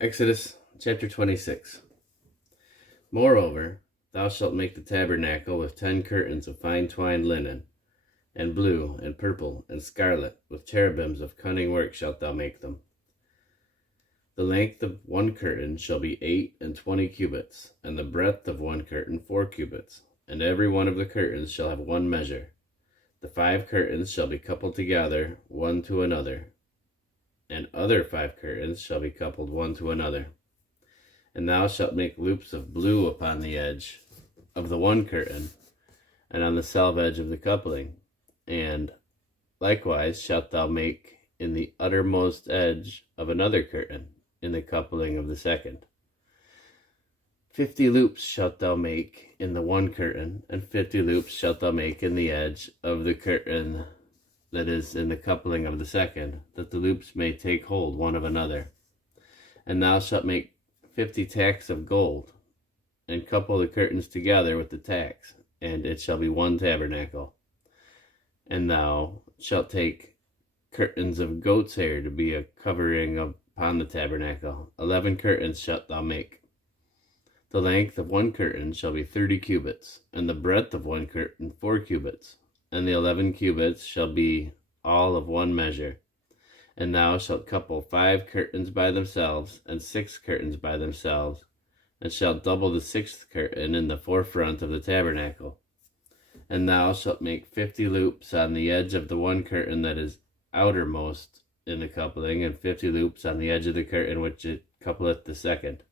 Exodus chapter 26. Moreover, thou shalt make the tabernacle with 10 curtains of fine twined linen, and blue, and purple, and scarlet, with cherubims of cunning work shalt thou make them. The length of one curtain shall be 28 cubits, and the breadth of one curtain 4 cubits, and every one of the curtains shall have one measure. The 5 curtains shall be coupled together one to another, and other 5 curtains shall be coupled one to another. And thou shalt make loops of blue upon the edge of the one curtain, and on the selve edge of the coupling. And likewise shalt thou make in the uttermost edge of another curtain, in the coupling of the second. 50 loops shalt thou make in the one curtain, and 50 loops shalt thou make in the edge of the curtain that is in the coupling of the second, that the loops may take hold one of another. And thou shalt make 50 tacks of gold, and couple the curtains together with the tacks, and it shall be one tabernacle. And thou shalt take curtains of goat's hair to be a covering upon the tabernacle. 11 curtains shalt thou make. The length of one curtain shall be 30 cubits, and the breadth of one curtain 4 cubits, and the 11 cubits shall be all of one measure. And thou shalt couple 5 curtains by themselves, and 6 curtains by themselves, and shalt double the 6th curtain in the forefront of the tabernacle. And thou shalt make 50 loops on the edge of the one curtain that is outermost in the coupling, and 50 loops on the edge of the curtain which it coupleth the second.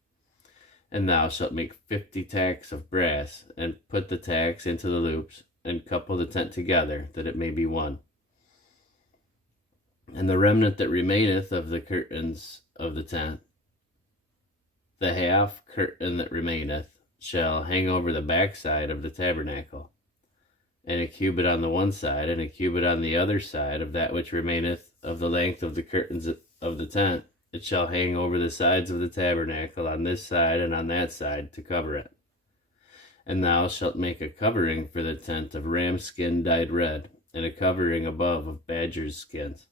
And thou shalt make 50 tacks of brass, and put the tacks into the loops, and couple the tent together, that it may be one. And the remnant that remaineth of the curtains of the tent, the half curtain that remaineth, shall hang over the backside of the tabernacle, and a cubit on the one side, and a cubit on the other side of that which remaineth of the length of the curtains of the tent. It shall hang over the sides of the tabernacle on this side and on that side to cover it. And thou shalt make a covering for the tent of ram skin dyed red, and a covering above of badger's skins.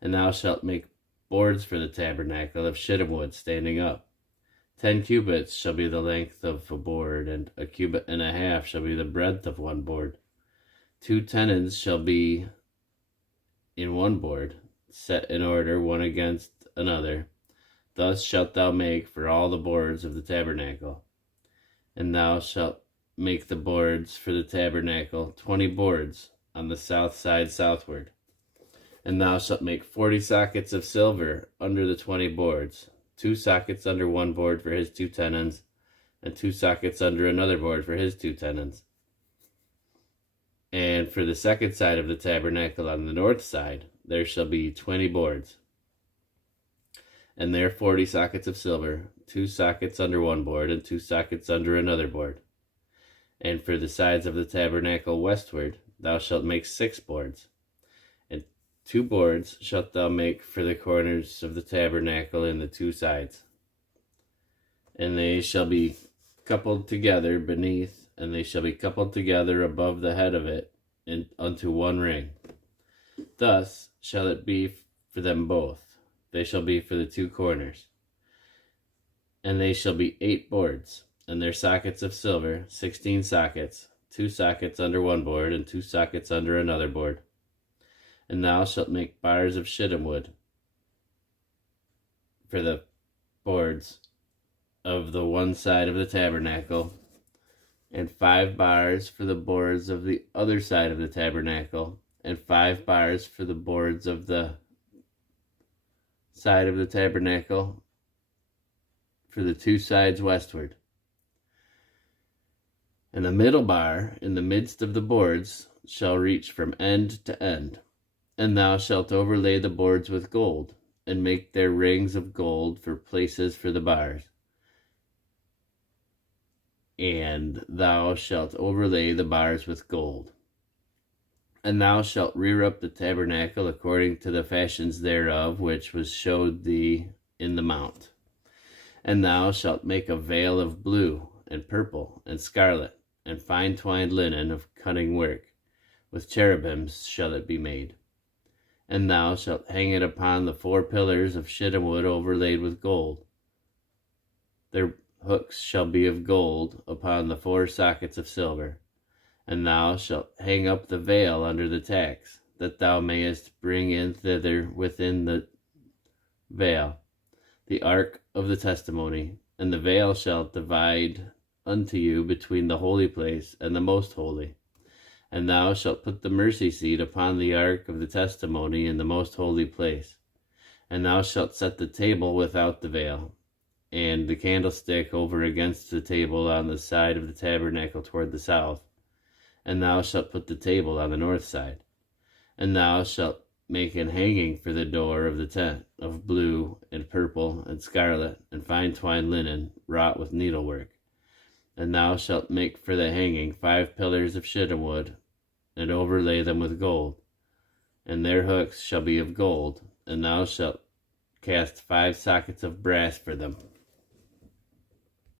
And thou shalt make boards for the tabernacle of shittim wood standing up. 10 cubits shall be the length of a board, and a cubit and a half shall be the breadth of one board. 2 tenons shall be in one board, set in order one against another. Thus shalt thou make for all the boards of the tabernacle. And thou shalt make the boards for the tabernacle 20 boards on the south side southward. And thou shalt make 40 sockets of silver under the 20 boards, 2 sockets under one board for his 2 tenons, and 2 sockets under another board for his 2 tenons. And for the second side of the tabernacle on the north side, there shall be 20 boards, and there 40 sockets of silver, 2 sockets under one board, and 2 sockets under another board. And for the sides of the tabernacle westward, thou shalt make 6 boards, and 2 boards shalt thou make for the corners of the tabernacle in the 2 sides. And they shall be coupled together beneath, and they shall be coupled together above the head of it unto one ring. Thus shall it be for them both. They shall be for the 2 corners. And they shall be 8 boards, and their sockets of silver, 16 sockets, 2 sockets under one board, and 2 sockets under another board. And thou shalt make bars of shittim wood for the boards of the one side of the tabernacle, and 5 bars for the boards of the other side of the tabernacle, and 5 bars for the boards of the side of the tabernacle for the 2 sides westward. And the middle bar in the midst of the boards shall reach from end to end. And thou shalt overlay the boards with gold, and make their rings of gold for places for the bars. And thou shalt overlay the bars with gold. And thou shalt rear up the tabernacle according to the fashions thereof, which was showed thee in the mount. And thou shalt make a veil of blue, and purple, and scarlet, and fine twined linen of cunning work. With cherubims shall it be made. And thou shalt hang it upon the 4 pillars of shittim wood overlaid with gold. Their hooks shall be of gold upon the 4 sockets of silver. And thou shalt hang up the veil under the tacks, that thou mayest bring in thither within the veil the ark of the testimony, and the veil shall divide unto you between the holy place and the most holy. And thou shalt put the mercy seat upon the ark of the testimony in the most holy place. And thou shalt set the table without the veil, and the candlestick over against the table on the side of the tabernacle toward the south. And thou shalt put the table on the north side. And thou shalt make an hanging for the door of the tent of blue and purple and scarlet and fine twined linen wrought with needlework. And thou shalt make for the hanging 5 pillars of shittim wood, and overlay them with gold. And their hooks shall be of gold, and thou shalt cast 5 sockets of brass for them.